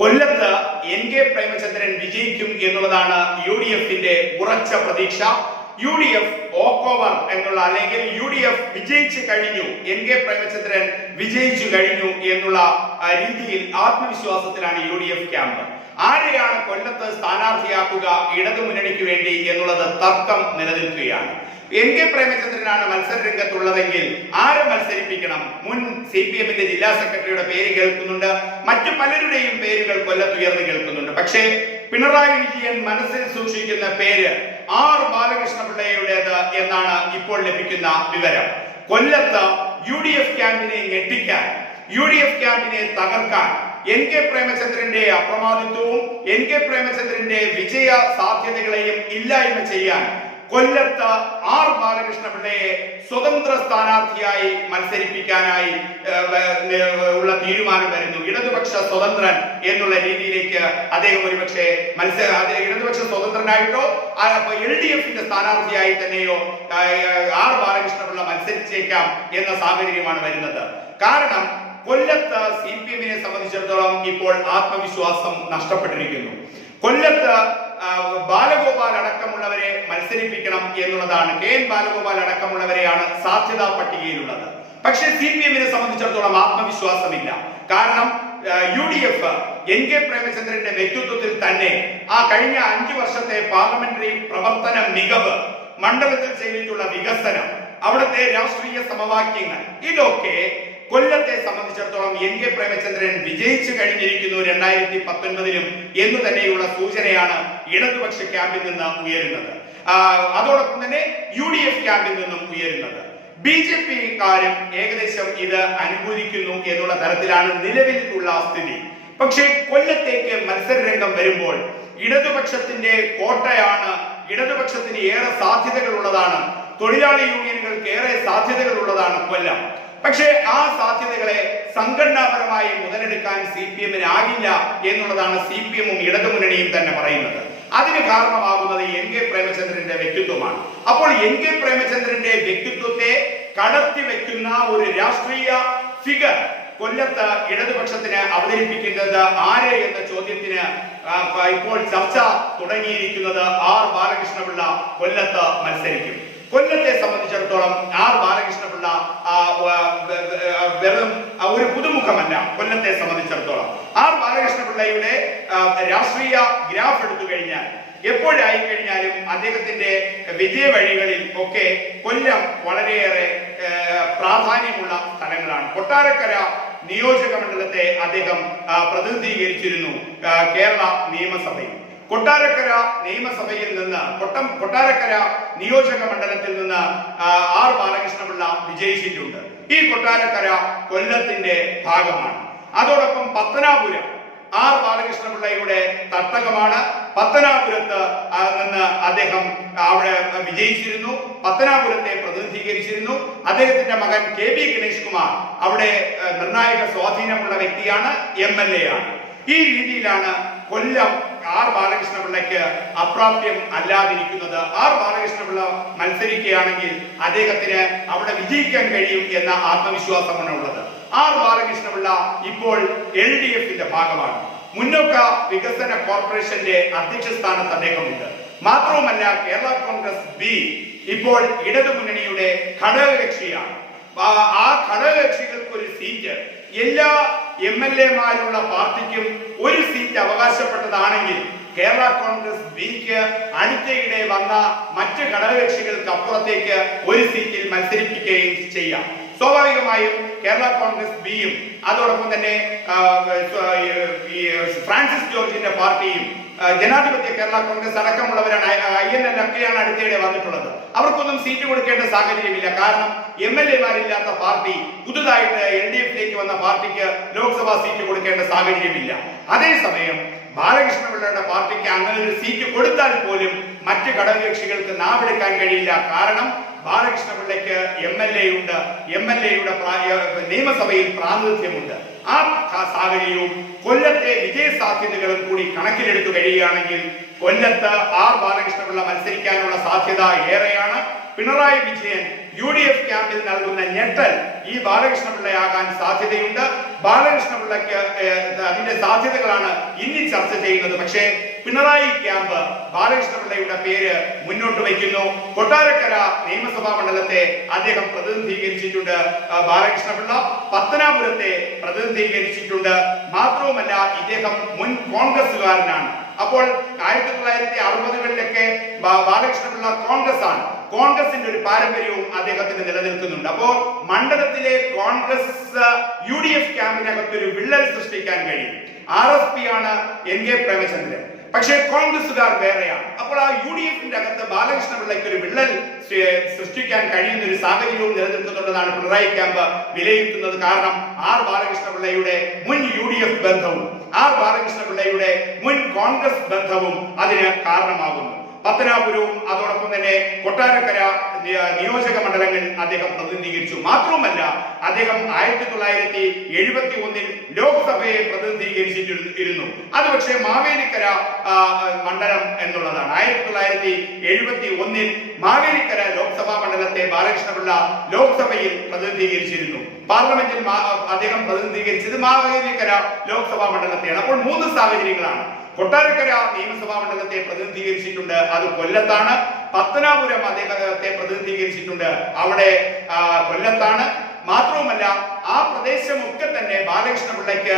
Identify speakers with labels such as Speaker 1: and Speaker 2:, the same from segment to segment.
Speaker 1: കൊല്ലത്ത് N K Premachandran വിജയിക്കും എന്നുള്ളതാണ് യു ഡി എഫിന്റെ ഉറച്ച പ്രതീക്ഷ. യു ഡി എഫ് ഓക്കോവർ എന്നുള്ള അല്ലെങ്കിൽ യു ഡി എഫ് വിജയിച്ചു കഴിഞ്ഞു എൻ കെ പ്രേമചന്ദ്രൻ വിജയിച്ചു കഴിഞ്ഞു എന്നുള്ള രീതിയിൽ ആത്മവിശ്വാസത്തിലാണ് യു ഡി എഫ് ക്യാമ്പ്. ആരെയാണ് കൊല്ലത്ത് സ്ഥാനാർത്ഥിയാക്കുക ഇടതുമുന്നണിക്ക് വേണ്ടി എന്നുള്ളത് തർക്കം നിലനിൽക്കുകയാണ്. എൻ കെ പ്രേമചന്ദ്രനാണ് മത്സര രംഗത്തുള്ളതെങ്കിൽ ആരെ മത്സരിപ്പിക്കണം? മുൻ സി പി എമ്മിന്റെ ജില്ലാ സെക്രട്ടറിയുടെ പേര് കേൾക്കുന്നുണ്ട്. മറ്റു പലരുടെയും പേരുകൾ കൊല്ലത്തുയർന്ന് കേൾക്കുന്നുണ്ട്. പക്ഷേ പിണറായി വിജയൻ മനസ്സിൽ സൂക്ഷിക്കുന്ന പേര് ആർ ബാലകൃഷ്ണപിള്ളയുടേത് എന്നാണ് ഇപ്പോൾ ലഭിക്കുന്ന വിവരം. കൊല്ലത്ത് യു ഡി എഫ് ക്യാമ്പിനെ ഞെട്ടിക്കാൻ യു ഡി എഫ് ക്യാമ്പിനെ തകർക്കാൻ എൻ കെ പ്രേമചന്ദ്രന്റെ അപ്രമാദിത്വവും എൻ കെ പ്രേമചന്ദ്രന്റെ വിജയ സാധ്യതകളെയും ഇല്ലായ്മ ചെയ്യാൻ കൊല്ലത്ത് ആർ ബാലകൃഷ്ണപിള്ളയെ സ്വതന്ത്ര സ്ഥാനാർത്ഥിയായി മത്സരിപ്പിക്കാനായി ഉള്ള തീരുമാനം വരുന്നു. ഇടതുപക്ഷ സ്വതന്ത്രൻ എന്നുള്ള രീതിയിലേക്ക് അദ്ദേഹം ഒരുപക്ഷെ മത്സര ഇടതുപക്ഷ സ്വതന്ത്രനായിട്ടോ എൽ ഡി എഫിന്റെ സ്ഥാനാർത്ഥിയായി തന്നെയോ ആർ ബാലകൃഷ്ണപിള്ള മത്സരിച്ചേക്കാം എന്ന സാഹചര്യമാണ് വരുന്നത്. കാരണം കൊല്ലത്ത് സി പി എമ്മിനെ സംബന്ധിച്ചിടത്തോളം ഇപ്പോൾ ആത്മവിശ്വാസം നഷ്ടപ്പെട്ടിരിക്കുന്നു. കൊല്ലത്ത് ബാലഗോപാൽ അടക്കമുള്ളവരെ മത്സരിപ്പിക്കണം എന്നുള്ളതാണ്. കെ എൻ ബാലഗോപാൽ അടക്കമുള്ളവരെയാണ് സാധ്യതാ പട്ടികയിലുള്ളത്. പക്ഷേ സി പി എമ്മിനെ സംബന്ധിച്ചിടത്തോളം ആത്മവിശ്വാസമില്ല. കാരണം U D F N K പ്രേമചന്ദ്രന്റെ വ്യക്തിത്വത്തിൽ തന്നെ ആ കഴിഞ്ഞ അഞ്ചു വർഷത്തെ പാർലമെന്ററി പ്രവർത്തന മികവ് മണ്ഡലത്തിൽ ചെയ്തിട്ടുള്ള വികസനം അവിടുത്തെ രാഷ്ട്രീയ സമവാക്യങ്ങൾ ഇതൊക്കെ കൊല്ലത്തെ സംബന്ധിച്ചിടത്തോളം എൻ കെ പ്രേമചന്ദ്രൻ വിജയിച്ചു കഴിഞ്ഞിരിക്കുന്നു രണ്ടായിരത്തി പത്തൊൻപതിലും എന്ന് തന്നെയുള്ള സൂചനയാണ് ഇടതുപക്ഷ ക്യാമ്പിൽ നിന്ന് ഉയരുന്നത്. അതോടൊപ്പം തന്നെ യു ഡി എഫ് ക്യാമ്പിൽ നിന്നും ഉയരുന്നത്. ബി ജെ പിക്കാരും ഏകദേശം ഇത് അനുകൂലിക്കുന്നു എന്നുള്ള തരത്തിലാണ് നിലവിൽ ഉള്ള സ്ഥിതി. പക്ഷേ കൊല്ലത്തേക്ക് മത്സര രംഗം വരുമ്പോൾ ഇടതുപക്ഷത്തിന്റെ കോട്ടയാണ് ഇടതുപക്ഷത്തിന് ഏറെ സാധ്യതകൾ ഉള്ളതാണ് തൊഴിലാളി യൂണിയനുകൾക്ക് ഏറെ സാധ്യതകൾ ഉള്ളതാണ് കൊല്ലം. പക്ഷേ ആ സാധ്യതകളെ സംഘടനാപരമായി മുതലെടുക്കാൻ സി പി എമ്മിന് ആകില്ല എന്നുള്ളതാണ് സി പി എമ്മും ഇടതുമുന്നണിയും തന്നെ പറയുന്നത്. അതിന് കാരണമാകുന്നത് എൻ കെ പ്രേമചന്ദ്രന്റെ വ്യക്തിത്വമാണ്. അപ്പോൾ എൻ കെ പ്രേമചന്ദ്രന്റെ വ്യക്തിത്വത്തെ കടത്തി വെക്കുന്ന ഒരു രാഷ്ട്രീയ ഫിഗർ കൊല്ലത്ത് ഇടതുപക്ഷത്തിന് അവതരിപ്പിക്കുന്നത് ആര് എന്ന ചോദ്യത്തിന് ഇപ്പോൾ ചർച്ച തുടങ്ങിയിരിക്കുന്നത് ആർ ബാലകൃഷ്ണപിള്ള കൊല്ലത്ത് മത്സരിക്കും. കൊല്ലത്തെ സംബന്ധിച്ചിടത്തോളം ആർ ബാലകൃഷ്ണപിള്ള വെറും ഒരു പുതുമുഖമല്ല കൊല്ലത്തെ സംബന്ധിച്ചിടത്തോളം. ആർ ബാലകൃഷ്ണപിള്ളയുടെ രാഷ്ട്രീയ ഗ്രാഫ് എടുത്തു കഴിഞ്ഞാൽ എപ്പോഴായി കഴിഞ്ഞാലും അദ്ദേഹത്തിന്റെ വിജയ വഴികളിൽ ഒക്കെ കൊല്ലം വളരെയേറെ പ്രാധാന്യമുള്ള സ്ഥലങ്ങളാണ്. കൊട്ടാരക്കര നിയോജക മണ്ഡലത്തെ അദ്ദേഹം പ്രതിനിധീകരിച്ചിരുന്നു കേരള നിയമസഭയിൽ. കൊട്ടാരക്കര നിയമസഭയിൽ നിന്ന് കൊട്ടം കൊട്ടാരക്കര നിയോജക മണ്ഡലത്തിൽ നിന്ന് ആർ ബാലകൃഷ്ണപിള്ള വിജയിച്ചിട്ടുണ്ട്. ഈ കൊട്ടാരക്കര കൊല്ലത്തിന്റെ ഭാഗമാണ്. അതോടൊപ്പം പത്തനാപുരം ആർ ബാലകൃഷ്ണപിള്ളയുടെ തട്ടകമാണ്. പത്തനാപുരത്ത് നിന്ന് അദ്ദേഹം അവിടെ വിജയിച്ചിരുന്നു. പത്തനാപുരത്തെ പ്രതിനിധീകരിച്ചിരുന്നു. അദ്ദേഹത്തിന്റെ മകൻ കെ പി ഗണേഷ് കുമാർ അവിടെ നിർണായക സ്വാധീനമുള്ള വ്യക്തിയാണ് എം എൽ എ ആണ്. ഈ രീതിയിലാണ് കൊല്ലം ആർ ബാലകൃഷ്ണപിള്ളയ്ക്ക് അപ്രാപ്യം അല്ലാതിരിക്കുന്നത്. ആർ ബാലകൃഷ്ണപിള്ള മത്സരിക്കുകയാണെങ്കിൽ അദ്ദേഹത്തിന് അവിടെ വിജയിക്കാൻ കഴിയും എന്ന ആത്മവിശ്വാസമാണ് ഉള്ളത്. ആർ ബാലകൃഷ്ണപിള്ള ഇപ്പോൾ എൽ ഡി എഫിന്റെ ഭാഗമാണ്. മുന്നോക്ക വികസന കോർപ്പറേഷന്റെ അധ്യക്ഷ സ്ഥാനത്ത് അദ്ദേഹമുണ്ട്. മാത്രവുമല്ല കേരള കോൺഗ്രസ് ബി ഇപ്പോൾ ഇടതുമുന്നണിയുടെ ഘടകകക്ഷിയാണ്. ആ- ഘടകകക്ഷികൾക്ക് ഒരു സീറ്റ് എല്ലാ എം എൽ എമാരുള്ള പാർട്ടിക്കും ഒരു സീറ്റ് അവകാശപ്പെട്ടതാണെങ്കിൽ കേരള കോൺഗ്രസ് ബിക്ക് അടുത്തയിടെ വന്ന മറ്റ് ഘടകകക്ഷികൾക്ക് അപ്പുറത്തേക്ക് ഒരു സീറ്റിൽ മത്സരിപ്പിക്കുകയും ചെയ്യാം. സ്വാഭാവികമായും കേരള കോൺഗ്രസ് ബിയും അതോടൊപ്പം തന്നെ ഫ്രാൻസിസ് ജോർജിന്റെ പാർട്ടിയും ജനാധിപത്യ കേരള കോൺഗ്രസ് അടക്കമുള്ളവരാണ് ഐ എൻ എൻ ഒക്കെയാണ് അടുത്തിടെ വന്നിട്ടുള്ളത്. അവർക്കൊന്നും സീറ്റ് കൊടുക്കേണ്ട സാഹചര്യമില്ല. കാരണം എം എൽ എമാരില്ലാത്ത പാർട്ടി പുതുതായിട്ട് എൽ ഡി എഫിലേക്ക് വന്ന പാർട്ടിക്ക് ലോക്സഭാ സീറ്റ് കൊടുക്കേണ്ട സാഹചര്യമില്ല. അതേസമയം ബാലകൃഷ്ണപിള്ളയുടെ പാർട്ടിക്ക് അങ്ങനെ ഒരു സീറ്റ് കൊടുത്താൽ പോലും മറ്റ് ഘടകകക്ഷികൾക്ക് നാവെടുക്കാൻ കഴിയില്ല. കാരണം ബാലകൃഷ്ണപിള്ളയ്ക്ക് എം എൽ എ ഉണ്ട്. എം എൽ എയുടെ നിയമസഭയിൽ പ്രാതിനിധ്യമുണ്ട്. ആ സാഹചര്യവും കൊല്ലത്തെ വിജയ സാധ്യതകളും കൂടി കണക്കിലെടുത്തു കഴിയുകയാണെങ്കിൽ കൊല്ലത്ത് ആർ ബാലകൃഷ്ണപിള്ള മത്സരിക്കാനുള്ള സാധ്യത ഏറെയാണ്. Pinarayi Vijayan U D F ക്യാമ്പിൽ നൽകുന്ന ഞെട്ടൽ ഈ ബാലകൃഷ്ണപിള്ളയാകാൻ സാധ്യതയുണ്ട്. ബാലകൃഷ്ണപിള്ളയ്ക്ക് പിള്ളയ്ക്ക് അതിന്റെ സാധ്യതകളാണ് ഇനി ചർച്ച ചെയ്യുന്നത്. പക്ഷേ പിണറായി ക്യാമ്പ് ബാലകൃഷ്ണ പിള്ളയുടെ പേര് മുന്നോട്ട് വയ്ക്കുന്നു. കൊട്ടാരക്കര നിയമസഭാ മണ്ഡലത്തെ അദ്ദേഹം പ്രതിനിധീകരിച്ചിട്ടുണ്ട് ബാലകൃഷ്ണ പിള്ള. പത്തനാപുരത്തെ പ്രതിനിധീകരിച്ചിട്ടുണ്ട്. മാത്രവുമല്ല ഇദ്ദേഹം മുൻ കോൺഗ്രസുകാരനാണ് അപ്പോൾ ആയിരത്തി തൊള്ളായിരത്തി അറുപതുകളിലൊക്കെ ബാലകൃഷ്ണ ബാലകൃഷ്ണപിള്ള കോൺഗ്രസ് ആണ് കോൺഗ്രസിന്റെ ഒരു പാരമ്പര്യവും അദ്ദേഹത്തിന് നിലനിൽക്കുന്നുണ്ട്. അപ്പോ മണ്ഡലത്തിലെ കോൺഗ്രസ് യു ഡി എഫ് ക്യാമ്പിനകത്ത് ഒരു വിള്ളൽ സൃഷ്ടിക്കാൻ കഴിയും. ആർ എസ് പി ആണ് എൻ കെ പ്രേമചന്ദ്രൻ. പക്ഷേ കോൺഗ്രസുകാർ വേറെയാണ്. അപ്പോൾ ആ യു ഡി എഫിന്റെ അകത്ത് ബാലകൃഷ്ണ പിള്ളയ്ക്ക് ഒരു വിള്ളൽ സൃഷ്ടിക്കാൻ കഴിയുന്ന ഒരു സാഹചര്യവും നിലനിൽക്കുന്നുണ്ടെന്നാണ് പിണറായി ക്യാമ്പ് വിലയിരുത്തുന്നത്. കാരണം ആർ ബാലകൃഷ്ണ പിള്ളയുടെ മുൻ യു ഡി എഫ് ബന്ധവും ആർ ബാലകൃഷ്ണ പിള്ളയുടെ മുൻ കോൺഗ്രസ് ബന്ധവും അതിന് കാരണമാകുന്നു. പത്തനാപുരവും അതോടൊപ്പം തന്നെ കൊട്ടാരക്കര നിയ- നിയോജക മണ്ഡലങ്ങൾ അദ്ദേഹം പ്രതിനിധീകരിച്ചു. മാത്രവുമല്ല അദ്ദേഹം ആയിരത്തി തൊള്ളായിരത്തി എഴുപത്തി ഒന്നിൽ ലോക്സഭയെ പ്രതിനിധീകരിച്ചിരുന്നു അത് പക്ഷേ മാവേലിക്കര മണ്ഡലം എന്നുള്ളതാണ്. ആയിരത്തി തൊള്ളായിരത്തി എഴുപത്തി ഒന്നിൽ മാവേലിക്കര ലോക്സഭാ മണ്ഡലത്തെ ബാലകൃഷ്ണപിള്ള ലോക്സഭയിൽ പ്രതിനിധീകരിച്ചിരുന്നു. പാർലമെന്റിൽ അദ്ദേഹം പ്രതിനിധീകരിച്ചത് മാവേലിക്കര ലോക്സഭാ മണ്ഡലത്തെയാണ്. അപ്പോൾ മൂന്ന് സാഹചര്യങ്ങളാണ്. കൊട്ടാരക്കര നിയമസഭാ മണ്ഡലത്തെ പ്രതിനിധീകരിച്ചിട്ടുണ്ട്. അത് കൊല്ലത്താണ്. പത്തനാപുരം അദ്ദേഹത്തെ പ്രതിനിധീകരിച്ചിട്ടുണ്ട്. അവിടെ കൊല്ലത്താണ്. മാത്രവുമല്ല ആ പ്രദേശമൊക്കെ തന്നെ ബാലകൃഷ്ണ പിള്ളയ്ക്ക്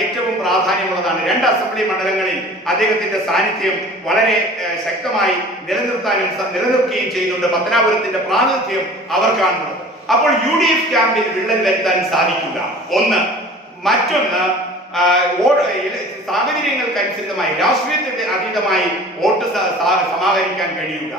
Speaker 1: ഏറ്റവും പ്രാധാന്യമുള്ളതാണ്. രണ്ട് അസംബ്ലി മണ്ഡലങ്ങളിൽ അദ്ദേഹത്തിന്റെ സാന്നിധ്യം വളരെ ശക്തമായി നിലനിർത്താനും നിലനിർത്തുകയും ചെയ്യുന്നുണ്ട്. പത്തനാപുരത്തിന്റെ പ്രാതിനിധ്യം അവർ കാണുന്നത് അപ്പോൾ യു ഡി എഫ് ക്യാമ്പിൽ വിള്ളൽ വരുത്താൻ സാധിക്കില്ല. ഒന്ന് മറ്റൊന്ന് സാഹചര്യങ്ങൾക്കനുസൃതമായി രാഷ്ട്രീയത്തിന്റെ അതീതമായി വോട്ട് സമാഹരിക്കാൻ കഴിയുക.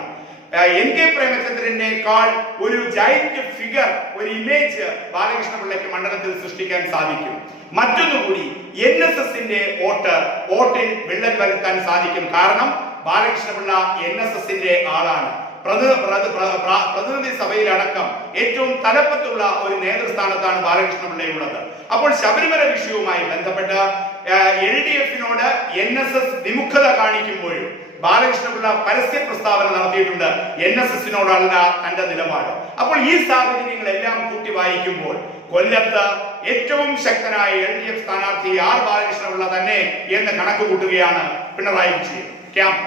Speaker 1: എൻ കെ പ്രേമചന്ദ്രനേക്കാൾ ഒരു ജൈന്റ് ഫിഗർ ഒരു ഇമേജ് ബാലകൃഷ്ണ പിള്ളയ്ക്ക് മണ്ഡലത്തിൽ സൃഷ്ടിക്കാൻ സാധിക്കും. മറ്റൊന്നുകൂടി എൻ എസ് എസിന്റെ വോട്ട് വോട്ടിൽ വിള്ളൽ വരുത്താൻ സാധിക്കും. കാരണം ബാലകൃഷ്ണപിള്ള എൻ എസ് എസിന്റെ ആളാണ്. പ്രതി- പ്രതി- പ്ര- പ്ര- പ്രതിനിധി സഭയിലടക്കം ഏറ്റവും തലപ്പത്തുള്ള ഒരു നേതൃസ്ഥാനത്താണ് ബാലകൃഷ്ണ പിള്ളയുള്ളത് അപ്പോൾ ശബരിമല വിഷയവുമായി ബന്ധപ്പെട്ട് എൽ ഡി എഫിനോട് എൻ എസ് എസ് വിമുഖത കാണിക്കുമ്പോഴും ബാലകൃഷ്ണപിള്ള പരസ്യ പ്രസ്താവന നടത്തിയിട്ടുണ്ട്. എൻ എസ് എസിനോടല്ല തന്റെ നിലപാട്. അപ്പോൾ ഈ സാഹചര്യങ്ങളെല്ലാം കൂട്ടി വായിക്കുമ്പോൾ കൊല്ലത്ത് ഏറ്റവും ശക്തനായ എൽ ഡി എഫ് സ്ഥാനാർത്ഥി ആർ ബാലകൃഷ്ണപിള്ള തന്നെ എന്ന് കണക്ക് കൂട്ടുകയാണ് പിണറായി വിജയൻ. ക്യാമ്പ്